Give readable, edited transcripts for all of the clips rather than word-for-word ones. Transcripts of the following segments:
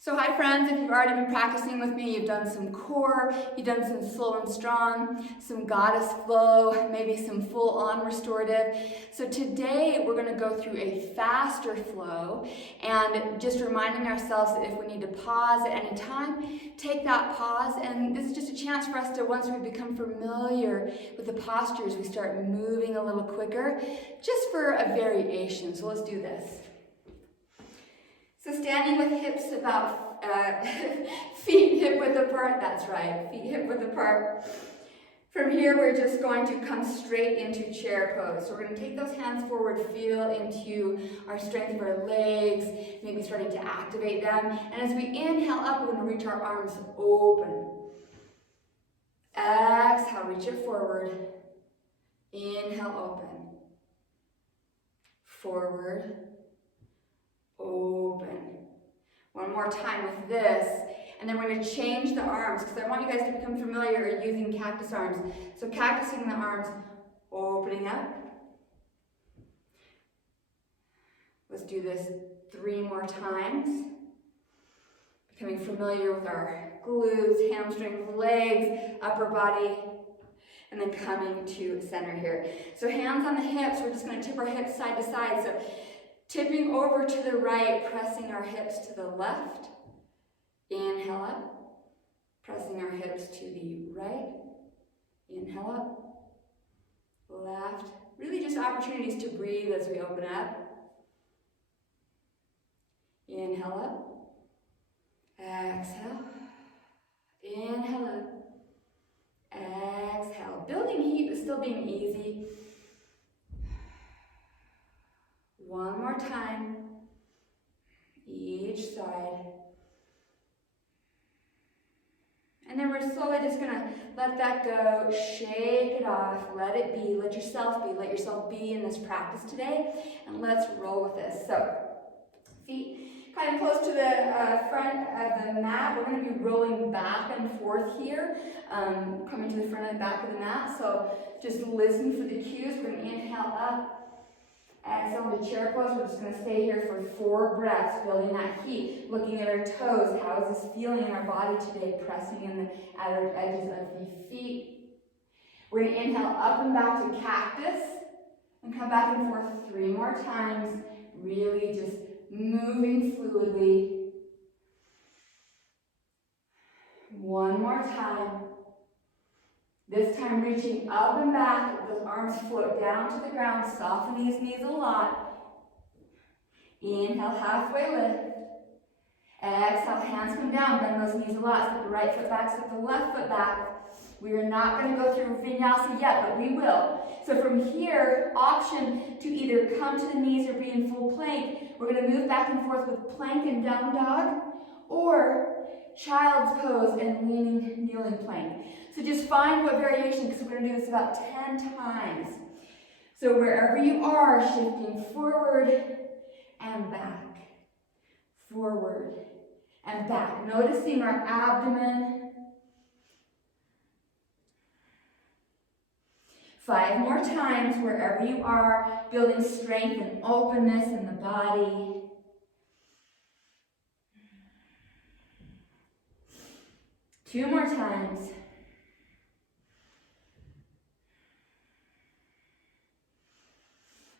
So hi friends, if you've already been practicing with me, you've done some core, you've done some slow and strong, some goddess flow, maybe some full-on restorative. So today we're going to go through a faster flow and just reminding ourselves that if we need to pause at any time, take that pause, and this is just a chance for us to, once we become familiar with the postures, we start moving a little quicker, just for a variation. So let's do this. So standing with hips about, feet hip width apart, that's right, feet hip width apart. From here, we're just going to come straight into chair pose. So we're going to take those hands forward, feel into our strength of our legs, maybe starting to activate them. And as we inhale up, we're going to reach our arms open. Exhale, reach it forward. Inhale, open. Forward. Open. One more time with this, and then we're going to change the arms because I want you guys to become familiar using cactus arms. So cactusing the arms, opening up. Let's do this 3 more times. Becoming familiar with our glutes, hamstrings, legs, upper body, and then coming to center here. So hands on the hips, we're just going to tip our hips side to side. So tipping over to the right, pressing our hips to the left. Inhale up. Pressing our hips to the right. Inhale up. Left. Really just opportunities to breathe as we open up. Inhale up. Exhale. Inhale up. Exhale. Building heat but still being easy. One more time, each side. And then we're slowly just gonna let that go, shake it off, let it be, let yourself be in this practice today, and let's roll with this. So, feet kind of close to the front of the mat. We're gonna be rolling back and forth here, coming to the front and back of the mat. So just listen for the cues. We're gonna inhale up. Exhale into chair pose. We're just going to stay here for 4 breaths, building that heat, looking at our toes. How is this feeling in our body today? Pressing in the outer edges of the feet. We're going to inhale up and back to cactus and come back and forth 3 more times, really just moving fluidly. 1 more time. This time reaching up and back, those arms float down to the ground, soften these knees a lot. Inhale, halfway lift. Exhale, hands come down, bend those knees a lot. Step the right foot back, step the left foot back. We are not going to go through vinyasa yet, but we will. So from here, option to either come to the knees or be in full plank. We're going to move back and forth with plank and down dog, or child's pose and kneeling plank. So just find what variation, because we're going to do this about 10 times. So wherever you are, shifting forward and back. Forward and back. Noticing our abdomen. 5 more times, wherever you are, building strength and openness in the body. 2 more times.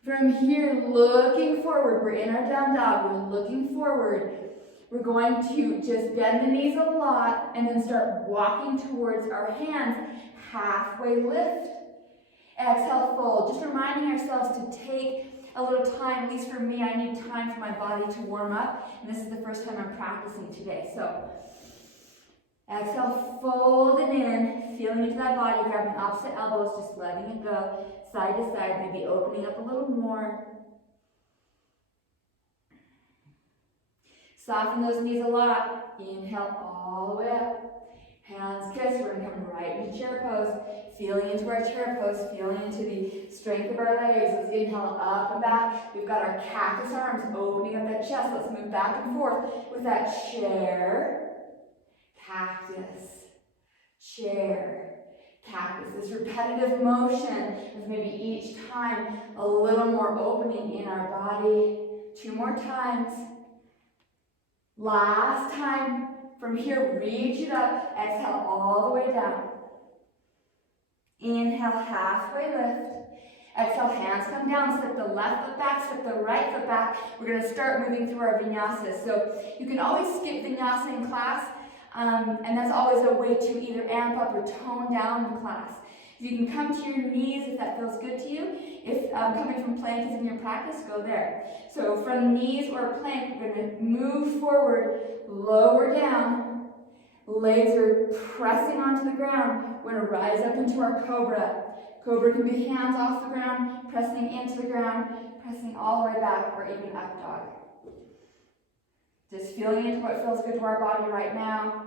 From here, looking forward, we're in our down dog, we're looking forward. We're going to just bend the knees a lot and then start walking towards our hands, halfway lift. Exhale, fold. Just reminding ourselves to take a little time, at least for me, I need time for my body to warm up. And this is the first time I'm practicing today. So, exhale, fold it in, feeling into that body, grabbing opposite elbows, just letting it go. Side to side, maybe opening up a little more. Soften those knees a lot. Inhale all the way up. Hands kiss. We're going to come right into chair pose. Feeling into our chair pose. Feeling into the strength of our legs. Let's inhale up and back. We've got our cactus arms opening up that chest. Let's move back and forth with that chair, cactus, chair, cactus. This repetitive motion with maybe each time a little more opening in our body. 2 more times. Last time. From here, reach it up. Exhale all the way down. Inhale, halfway lift. Exhale, hands come down. Step the left foot back, step the right foot back. We're going to start moving through our vinyasas. So you can always skip vinyasa in class, and that's always a way to either amp up or tone down the class. So you can come to your knees if that feels good to you. If coming from plank is in your practice, go there. So from knees or plank, we're going to move forward, lower down. Legs are pressing onto the ground. We're going to rise up into our cobra. Cobra can be hands off the ground, pressing into the ground, pressing all the way back, or even up dog. Just feeling into what feels good to our body right now.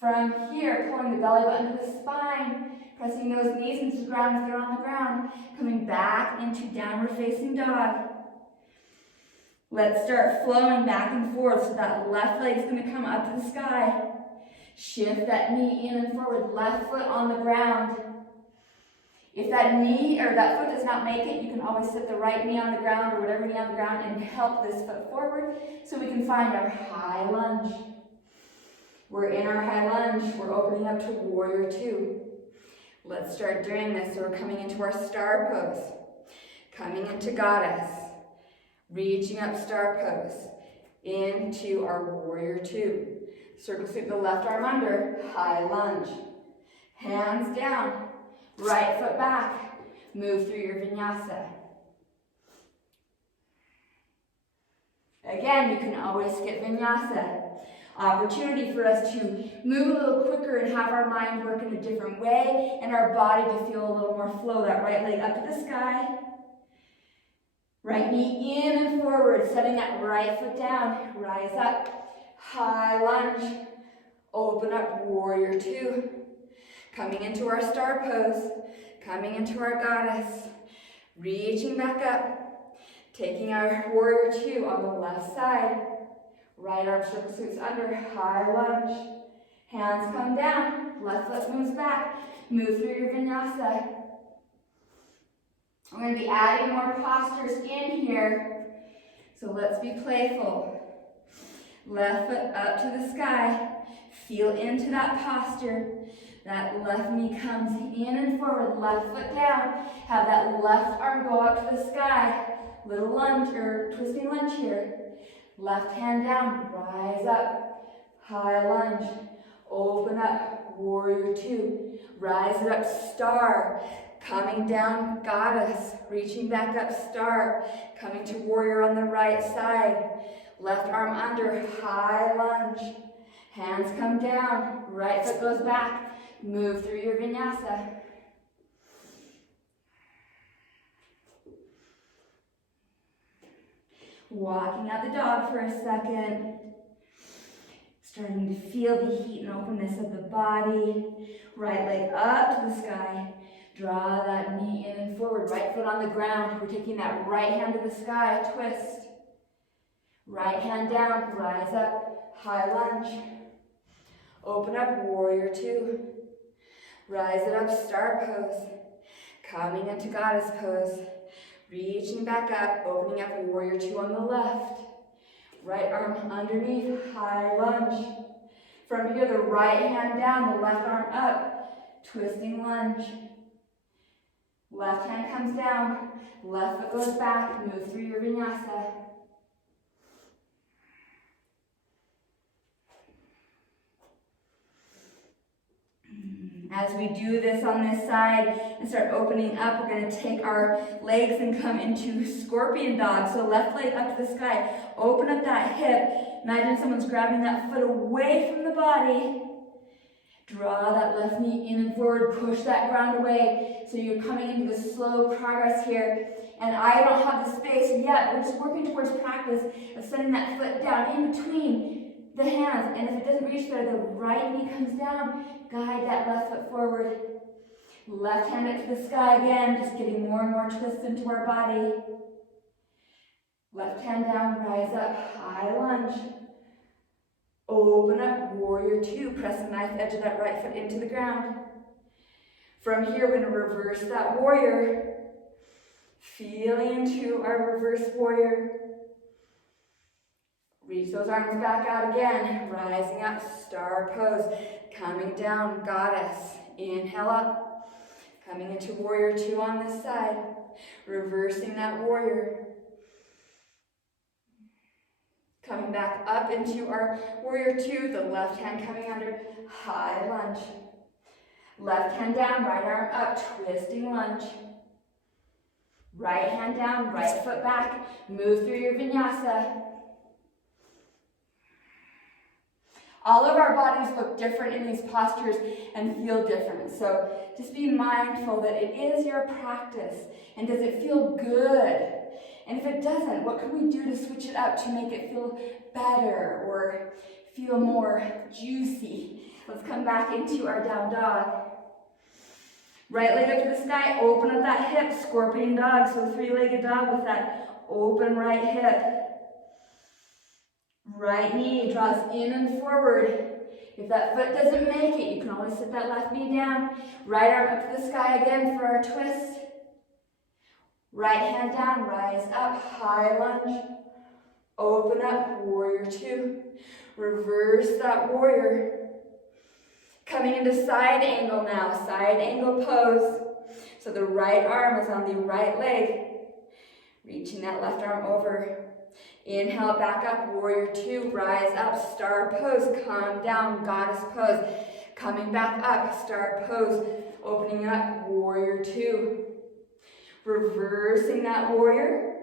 From here, pulling the belly button to the spine, pressing those knees into the ground if they're on the ground, coming back into downward facing dog. Let's start flowing back and forth so that left leg is going to come up to the sky. Shift that knee in and forward, left foot on the ground. If that knee or that foot does not make it, you can always sit the right knee on the ground or whatever knee on the ground and help this foot forward so we can find our high lunge. We're in our high lunge. We're opening up to warrior two. Let's start doing this. So we're coming into our star pose. Coming into goddess. Reaching up star pose. Into our warrior two. Circle sweep the left arm under. High lunge. Hands down. Right foot back. Move through your vinyasa. Again, you can always skip vinyasa. Opportunity for us to move a little quicker and have our mind work in a different way and our body to feel a little more flow. That right leg up to the sky. Right knee in and forward, setting that right foot down. Rise up. High lunge. Open up, warrior two. Coming into our star pose. Coming into our goddess. Reaching back up. Taking our warrior two on the left side. Right arm circle sweeps under, high lunge. Hands come down, left foot moves back. Move through your vinyasa. We're going to be adding more postures in here. So let's be playful. Left foot up to the sky. Feel into that posture. That left knee comes in and forward, left foot down. Have that left arm go up to the sky. Little lunge or twisting lunge here. Left hand down, rise up, high lunge, open up, warrior two, rise it up, star, coming down, goddess, reaching back up, star, coming to warrior on the right side, left arm under, high lunge, hands come down, right foot goes back, move through your vinyasa. Walking out the dog for a second. Starting to feel the heat and openness of the body. Right leg up to the sky. Draw that knee in and forward. Right foot on the ground. We're taking that right hand to the sky. Twist. Right hand down. Rise up. High lunge. Open up, warrior two. Rise it up, star pose. Coming into goddess pose. Reaching back up, opening up, warrior two on the left. Right arm underneath, high lunge. From here, the right hand down, the left arm up. Twisting lunge. Left hand comes down, left foot goes back, move through your vinyasa. As we do this on this side and start opening up, we're going to take our legs and come into scorpion dog. So left leg up to the sky. Open up that hip. Imagine someone's grabbing that foot away from the body. Draw that left knee in and forward. Push that ground away. So you're coming into the slow progress here. And I don't have the space yet. We're just working towards practice of setting that foot down in between the hands, and if it doesn't reach there, the right knee comes down. Guide that left foot forward. Left hand up to the sky again, just getting more and more twists into our body. Left hand down, rise up, high lunge. Open up, warrior two. Press the knife edge of that right foot into the ground. From here, we're going to reverse that warrior. Feeling into our reverse warrior. Reach those arms back out again. Rising up, star pose. Coming down, goddess. Inhale up. Coming into warrior two on this side. Reversing that warrior. Coming back up into our warrior two. The left hand coming under high lunge. Left hand down, right arm up, twisting lunge. Right hand down, right foot back. Move through your vinyasa. All of our bodies look different in these postures and feel different. So just be mindful that it is your practice. And does it feel good? And if it doesn't, what can we do to switch it up to make it feel better or feel more juicy? Let's come back into our down dog. Right leg up to the sky, open up that hip, scorpion dog. So three-legged dog with that open right hip. Right knee draws in and forward. If that foot doesn't make it, you can always sit that left knee down. Right arm up to the sky again for our twist. Right hand down, rise up, high lunge. Open up, warrior two. Reverse that warrior. Coming into side angle now, side angle pose. So the right arm is on the right leg. Reaching that left arm over. Inhale, back up, warrior two, rise up, star pose, come down, goddess pose. Coming back up, star pose, opening up, warrior two. Reversing that warrior.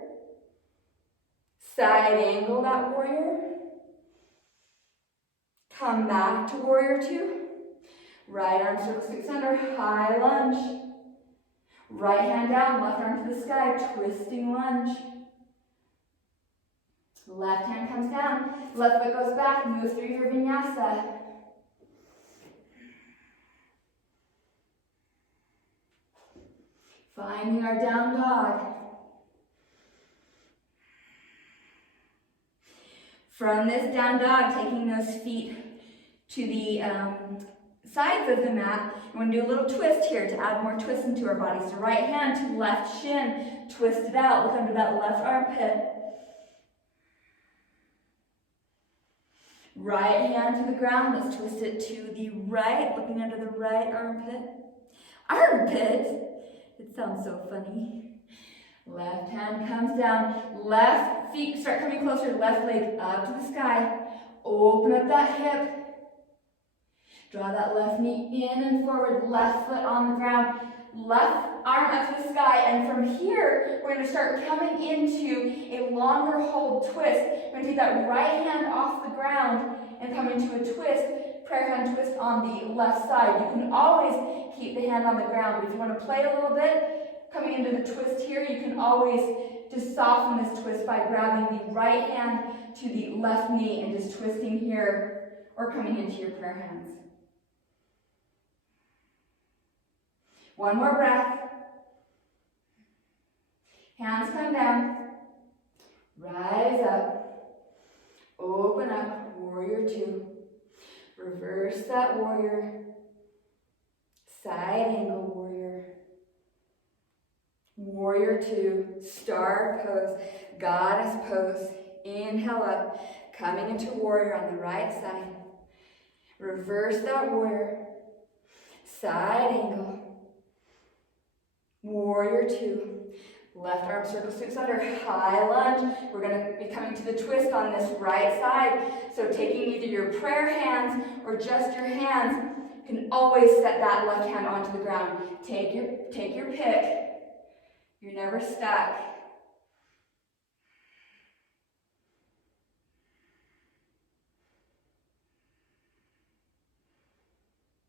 Side angle that warrior. Come back to warrior two. Right arm circle six under, high lunge. Right hand down, left arm to the sky, twisting lunge. Left hand comes down, left foot goes back, move through your vinyasa. Finding our down dog. From this down dog, taking those feet to the sides of the mat, we're going to do a little twist here to add more twist into our body. So right hand to left shin, twist it out, look under that left armpit. Right hand to the ground, let's twist it to the right, looking under the right armpit. Armpit? It sounds so funny. Left hand comes down, left feet start coming closer, left leg up to the sky. Open up that hip. Draw that left knee in and forward, left foot on the ground, left arm up to the sky. And from here, we're going to start coming into a longer hold twist. We're going to take that right hand off the ground and come into a twist, prayer hand twist on the left side. You can always keep the hand on the ground, but if you want to play a little bit, coming into the twist here, you can always just soften this twist by grabbing the right hand to the left knee and just twisting here or coming into your prayer hands. One more breath. Hands come down. Rise up. Open up. Warrior two. Reverse that warrior. Side angle warrior. Warrior two. Star pose. Goddess pose. Inhale up. Coming into warrior on the right side. Reverse that warrior. Side angle. Warrior two. Left arm circle six under, high lunge. We're going to be coming to the twist on this right side. So taking either your prayer hands or just your hands, you can always set that left hand onto the ground. Take your pick. You're never stuck.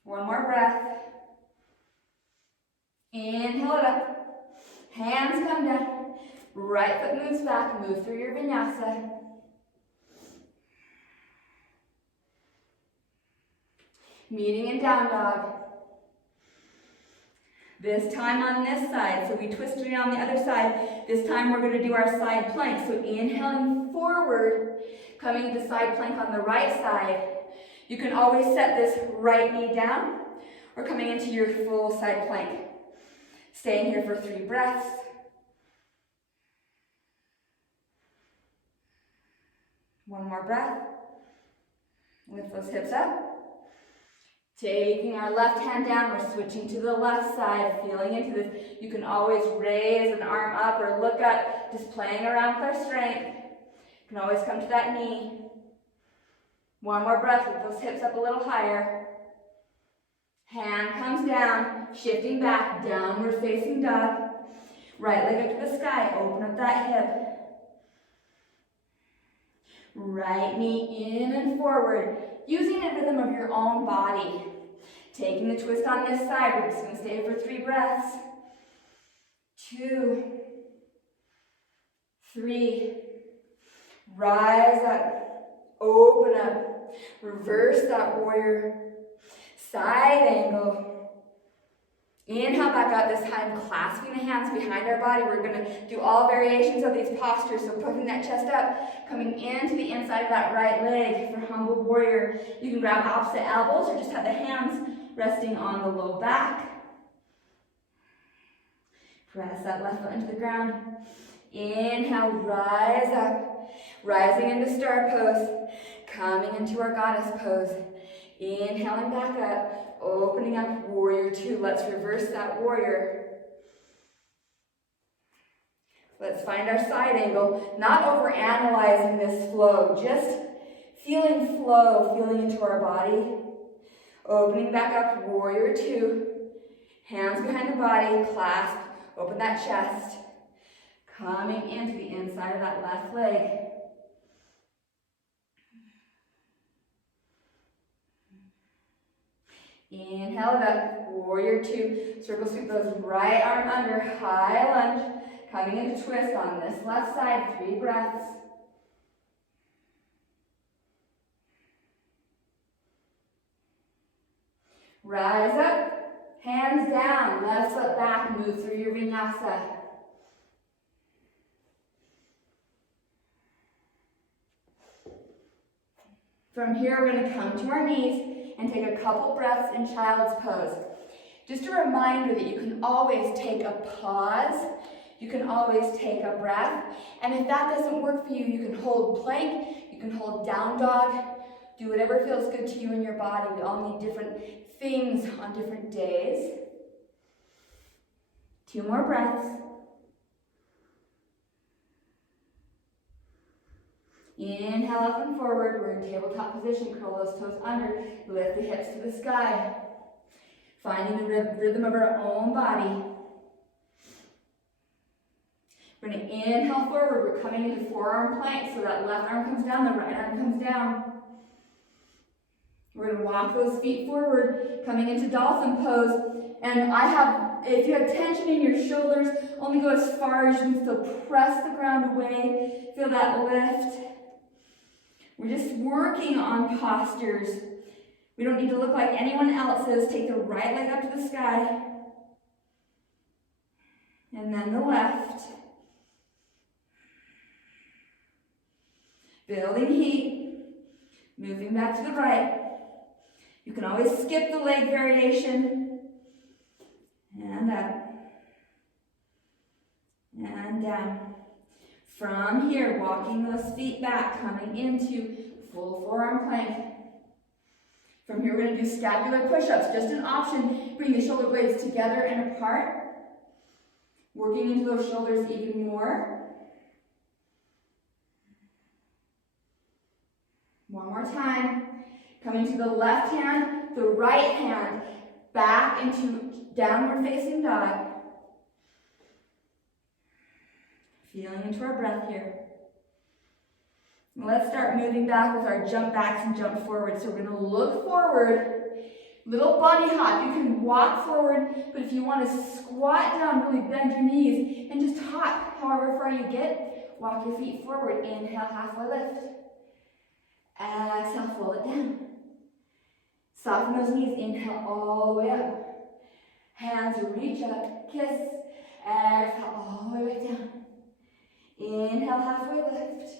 One more breath. Inhale it up. Hands come down. Right foot moves back. Move through your vinyasa. Meeting in down dog. This time on this side. So we twisted it on the other side. This time we're going to do our side plank. So inhaling forward, coming into side plank on the right side. You can always set this right knee down or coming into your full side plank. Staying here for 3 breaths. One more breath. Lift those hips up. Taking our left hand down, we're switching to the left side, feeling into this. You can always raise an arm up or look up, just playing around with our strength. You can always come to that knee. One more breath, lift those hips up a little higher. Hand comes down, shifting back, downward facing dog. Right leg up to the sky, open up that hip. Right knee in and forward, using the rhythm of your own body. Taking the twist on this side, we're just going to stay for 3 breaths. 2, 3, rise up, open up, reverse that warrior, side angle. Inhale back up, this time clasping the hands behind our body. We're going to do all variations of these postures, so puffing that chest up, coming into the inside of that right leg for humble warrior. You can grab opposite elbows or just have the hands resting on the low back. Press that left foot into the ground. Inhale, rise up, rising into star pose, coming into our goddess pose. Inhaling back up, opening up warrior 2. Let's reverse that warrior. Let's find our side angle, not over-analyzing this flow, just feeling flow, feeling into our body. Opening back up, warrior 2. Hands behind the body, clasp, open that chest. Coming into the inside of that left leg. Inhale it up, warrior 2. Circle sweep those right arm under, high lunge. Coming into twist on this left side, 3 breaths. Rise up, hands down, left foot back, move through your vinyasa. From here, we're going to come to our knees and take a couple breaths in child's pose. Just a reminder that you can always take a pause, you can always take a breath, and if that doesn't work for you, you can hold plank, you can hold down dog, do whatever feels good to you in your body. We all need different things on different days. 2 more breaths. Inhale up and forward. We're in tabletop position. Curl those toes under. Lift the hips to the sky. Finding the rhythm of our own body. We're going to inhale forward. We're coming into forearm plank. So that left arm comes down, the right arm comes down. We're going to walk those feet forward, coming into dolphin pose. And if you have tension in your shoulders, only go as far as you can still press the ground away. Feel that lift. We're just working on postures. We don't need to look like anyone else's. Take the right leg up to the sky. And then the left. Building heat. Moving back to the right. You can always skip the leg variation. And up. And down. From here, walking those feet back, coming into full forearm plank. From here, we're going to do scapular push-ups, just an option. Bring the shoulder blades together and apart. Working into those shoulders even more. One more time. Coming to the left hand, the right hand, back into downward facing dog. Feeling into our breath here. Let's start moving back with our jump backs and jump forward. So we're going to look forward, little bunny hop. You can walk forward, but if you want to squat down, really bend your knees and just hop however far you get. Walk your feet forward. Inhale, halfway lift. Exhale, fold it down. Soften those knees. Inhale all the way up. Hands reach up. Kiss. Exhale all the way down. Inhale, halfway lift.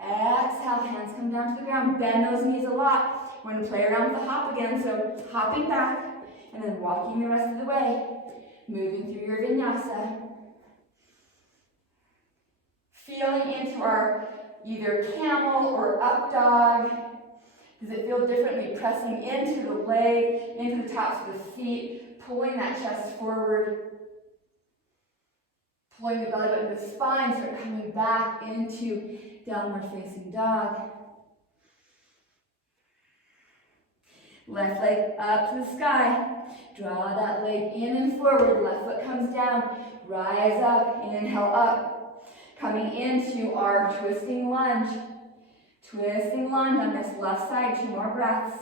Exhale, hands come down to the ground. Bend those knees a lot. We're going to play around with the hop again. So hopping back and then walking the rest of the way. Moving through your vinyasa. Feeling into our either camel or up dog. Does it feel differently? Pressing into the leg, into the tops of the feet, pulling that chest forward, pulling the belly button to the spine, start coming back into downward facing dog. Left leg up to the sky. Draw that leg in and forward. Left foot comes down. Rise up. Inhale up. Coming into our twisting lunge. Twisting lunge on this left side. 2 more breaths.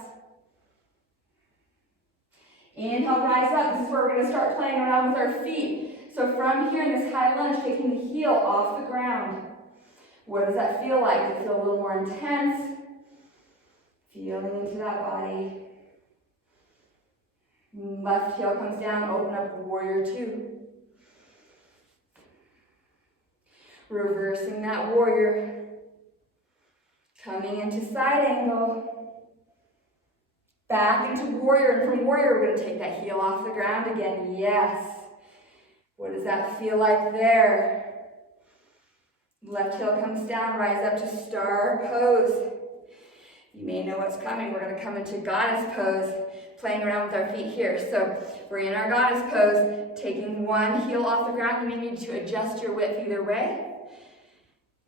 Inhale, rise up. This is where we're going to start playing around with our feet. So from here in this high lunge, taking the heel off the ground. What does that feel like? Does it feel a little more intense? Feeling into that body. Left heel comes down, open up warrior 2. Reversing that warrior. Coming into side angle. Back into warrior, and from warrior we're going to take that heel off the ground again. Yes. What does that feel like there? Left heel comes down, rise up to star pose. You may know what's coming. We're going to come into goddess pose, playing around with our feet here. So we're in our goddess pose, taking one heel off the ground. You may need to adjust your width either way.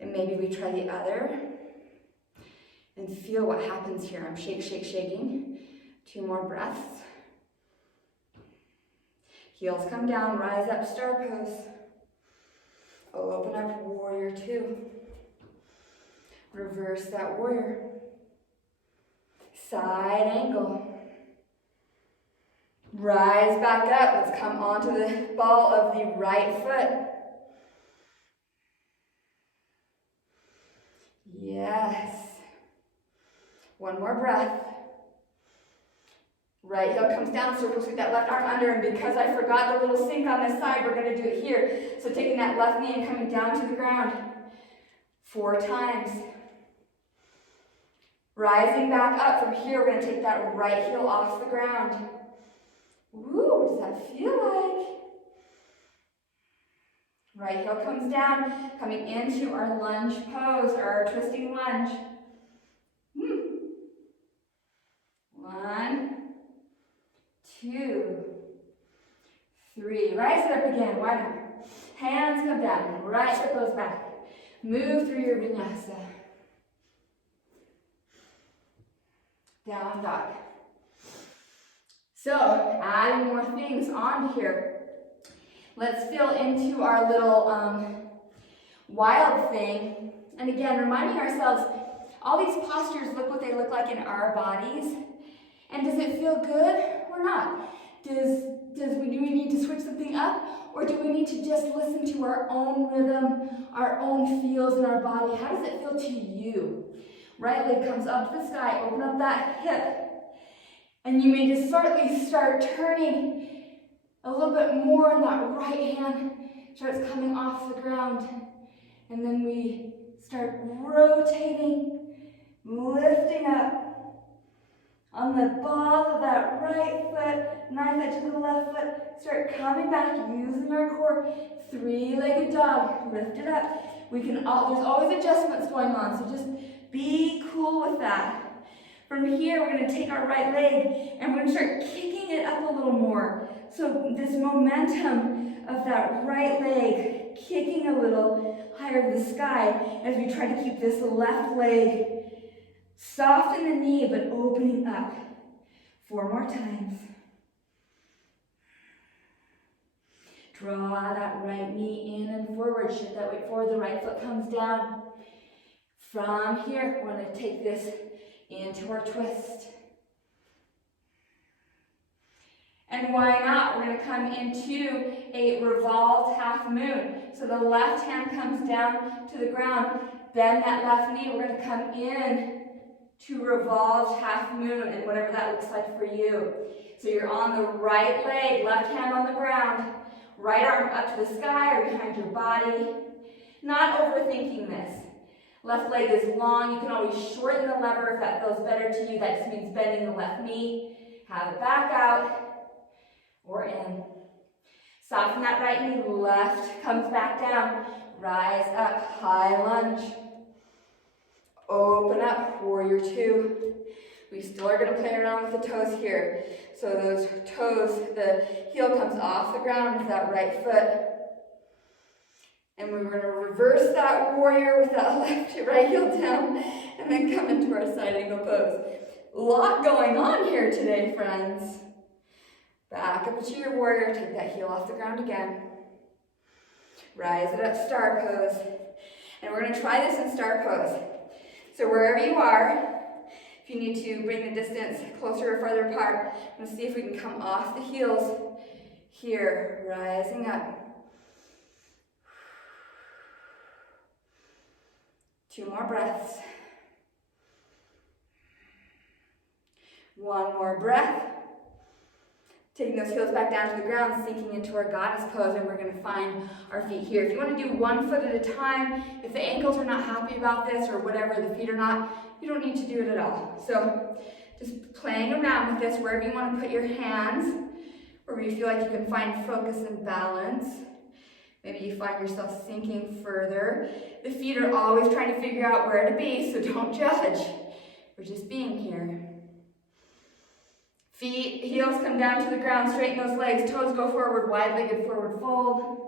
And maybe we try the other. And feel what happens here. I'm shaking. 2 more breaths. Heels come down, rise up, star pose. Open up warrior 2. Reverse that warrior. Side angle. Rise back up. Let's come onto the ball of the right foot. Yes. 1 more breath. Right heel comes down, circle sweep that left arm under, and because I forgot the little sink on this side, we're going to do it here. So taking that left knee and coming down to the ground 4 times. Rising back up. From here, we're going to take that right heel off the ground. Woo, what does that feel like? Right heel comes down, coming into our lunge pose, or our twisting lunge. 1, 2, 3. Rise it up again. Why not? Hands come down. Right foot goes back. Move through your vinyasa. Down dog. So, adding more things on here. Let's feel into our little wild thing. And again, reminding ourselves, all these postures, look what they look like in our bodies. And does it feel good or not? Do we need to switch something up? Or do we need to just listen to our own rhythm, our own feels in our body? How does it feel to you? Right leg comes up to the sky, open up that hip. And you may just start turning a little bit more, and that right hand starts coming off the ground. And then we start rotating, lifting up on the ball of that right foot, knife edge of the left foot. Start coming back, using our core. 3-legged dog, lift it up. There's always adjustments going on, so just be cool with that. From here, we're going to take our right leg and we're going to start kicking it up a little more. So this momentum of that right leg kicking a little higher to the sky as we try to keep this left leg soft in the knee but opening up. 4 more times. Draw that right knee in and forward. Shift that weight forward. The right foot comes down. From here, we're going to take this into our twist. And why not? We're going to come into a revolved half moon. So the left hand comes down to the ground. Bend that left knee. We're going to come in to revolved half moon, and whatever that looks like for you. So you're on the right leg, left hand on the ground, right arm up to the sky or behind your body. Not overthinking this. Left leg is long. You can always shorten the lever if that feels better to you. That just means bending the left knee. Have it back out or in. Soften that right knee. Left comes back down. Rise up. High lunge. Open up, warrior two. We still are going to play around with the toes here. So those toes, the heel comes off the ground with that right foot. And we're going to reverse that warrior with that right heel down and then come into our side angle pose. A lot going on here today, friends. Back up to your warrior, take that heel off the ground again. Rise it up, star pose. And we're going to try this in star pose. So wherever you are, if you need to bring the distance closer or farther apart, I'm going to see if we can come off the heels here, rising up. 2 more breaths. 1 more breath. Taking those heels back down to the ground, sinking into our goddess pose, and we're going to find our feet here. If you want to do 1 foot at a time, if the ankles are not happy about this or whatever, the feet are not, you don't need to do it at all. So just playing around with this, wherever you want to put your hands, wherever you feel like you can find focus and balance. Maybe you find yourself sinking further. The feet are always trying to figure out where to be, so don't judge. We're just being here. Feet, heels come down to the ground, straighten those legs, toes go forward, wide-legged forward fold.